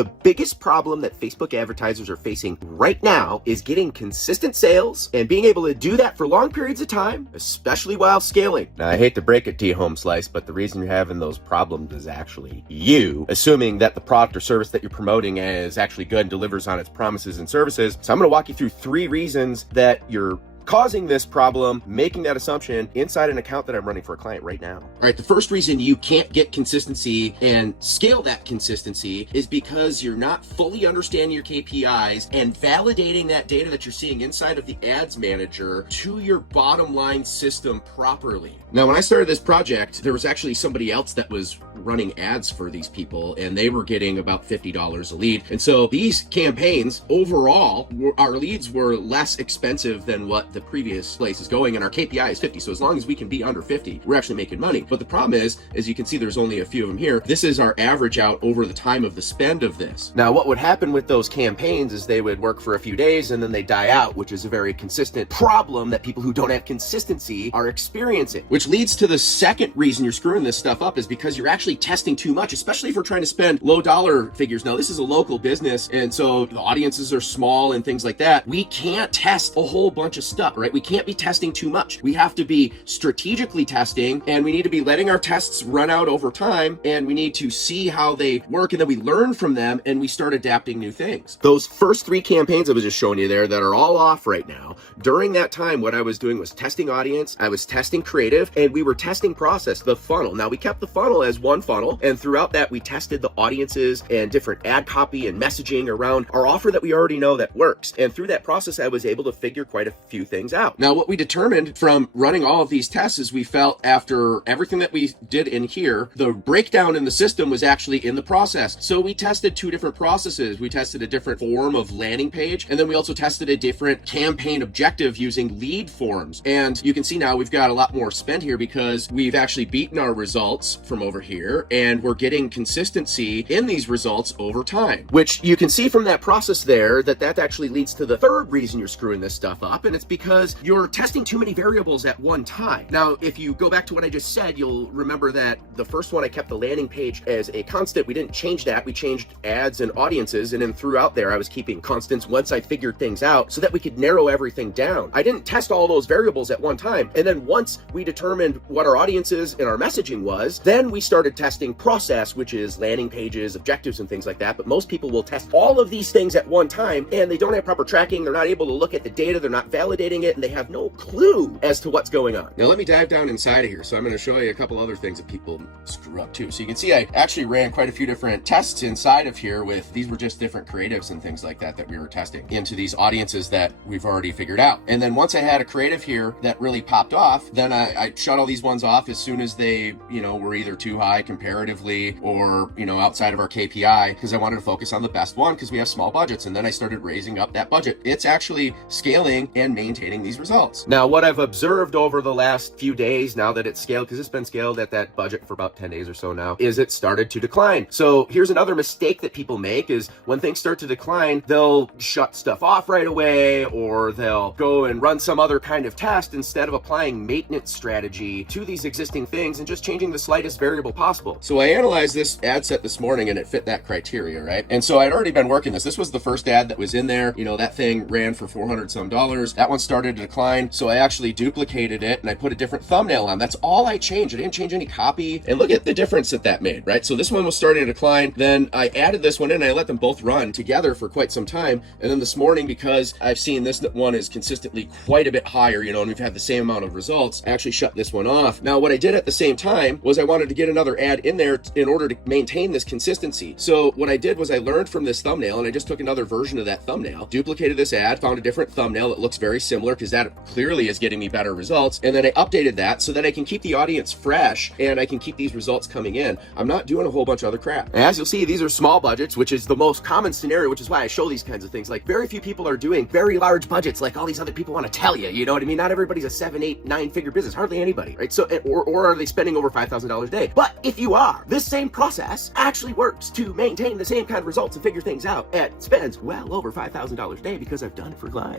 The biggest problem that Facebook advertisers are facing right now is getting consistent sales and being able to do that for long periods of time, especially while scaling. Now, I hate to break it to you, Home Slice, but the reason you're having those problems is actually you, assuming that the product or service that you're promoting is actually good and delivers on its promises and services. So I'm going to walk you through 3 reasons that you're causing this problem, making that assumption inside an account that I'm running for a client right now. All right, the first reason you can't get consistency and scale that consistency is because you're not fully understanding your KPIs and validating that data that you're seeing inside of the ads manager to your bottom line system properly. Now, when I started this project, there was actually somebody else that was running ads for these people, and they were getting about $50 a lead. And so these campaigns overall, our leads were less expensive than what the previous place is going, and our KPI is 50. So as long as we can be under 50, we're actually making money. But the problem is, as you can see, there's only a few of them here. This is our average out over the time of the spend of this. Now, what would happen with those campaigns is they would work for a few days and then they die out, which is a very consistent problem that people who don't have consistency are experiencing. Which leads to the second reason you're screwing this stuff up is because you're actually testing too much, especially if we're trying to spend low dollar figures. Now, this is a local business, and so the audiences are small and things like that. We can't test a whole bunch of stuff, right? We can't be testing too much. We have to be strategically testing, and we need to be letting our tests run out over time, and we need to see how they work, and then we learn from them, and we start adapting new things. Those first 3 campaigns I was just showing you there that are all off right now, during that time, what I was doing was testing audience, I was testing creative, and we were testing process, the funnel. Now, we kept the funnel as one funnel, and throughout that, we tested the audiences and different ad copy and messaging around our offer that we already know that works. And through that process, I was able to figure quite a few things out. Now, what we determined from running all of these tests is we felt after everything that we did in here, the breakdown in the system was actually in the process. So we tested 2 different processes. We tested a different form of landing page, and then we also tested a different campaign objective using lead forms. And you can see now we've got a lot more spend here because we've actually beaten our results from over here, and we're getting consistency in these results over time, which you can see from that process there that actually leads to the third reason you're screwing this stuff up, and it's because you're testing too many variables at one time. Now, if you go back to what I just said, you'll remember that the first one, I kept the landing page as a constant. We didn't change that. We changed ads and audiences, and then throughout there, I was keeping constants once I figured things out so that we could narrow everything down. I didn't test all those variables at one time, and then once we determined what our audiences and our messaging was, then we started testing process, which is landing pages, objectives, and things like that. But most people will test all of these things at one time, and they don't have proper tracking. They're not able to look at the data. They're not validating it, and they have no clue as to what's going on. Now, let me dive down inside of here. So I'm going to show you a couple other things that people screw up too. So you can see I actually ran quite a few different tests inside of here with, these were just different creatives and things like that that we were testing into these audiences that we've already figured out. And then once I had a creative here that really popped off, then I shut all these ones off as soon as they, were either too high comparatively or, outside of our KPI, because I wanted to focus on the best one because we have small budgets. And then I started raising up that budget. It's actually scaling and maintaining these results. Now, what I've observed over the last few days, now that it's scaled, because it's been scaled at that budget for about 10 days or so now, is it started to decline. So here's another mistake that people make is when things start to decline, they'll shut stuff off right away, or they'll go and run some other kind of test instead of applying maintenance strategy to these existing things and just changing the slightest variable possible. So I analyzed this ad set this morning and it fit that criteria, right? And so I'd already been working this. This was the first ad that was in there. That thing ran for $400 some. That one started to decline. So I actually duplicated it and I put a different thumbnail on. That's all I changed. I didn't change any copy. And look at the difference that made, right? So this one was starting to decline. Then I added this one in and I let them both run together for quite some time. And then this morning, because I've seen this one is consistently quite a bit higher, and we've had the same amount of results, I actually shut this one off. Now, what I did at the same time was I wanted to get another ad in there in order to maintain this consistency. So what I did was I learned from this thumbnail and I just took another version of that thumbnail, duplicated this ad, found a different thumbnail that looks very similar because that clearly is getting me better results. And then I updated that so that I can keep the audience fresh and I can keep these results coming in. I'm not doing a whole bunch of other crap. As you'll see, these are small budgets, which is the most common scenario, which is why I show these kinds of things. Like, very few people are doing very large budgets like all these other people want to tell you, you know what I mean? Not everybody's a 7, 8, 9-figure business, hardly anybody, right? So, or are they spending over $5,000 a day? But if you are, this same process actually works to maintain the same kind of results and figure things out at spends well over $5,000 a day because I've done it for clients.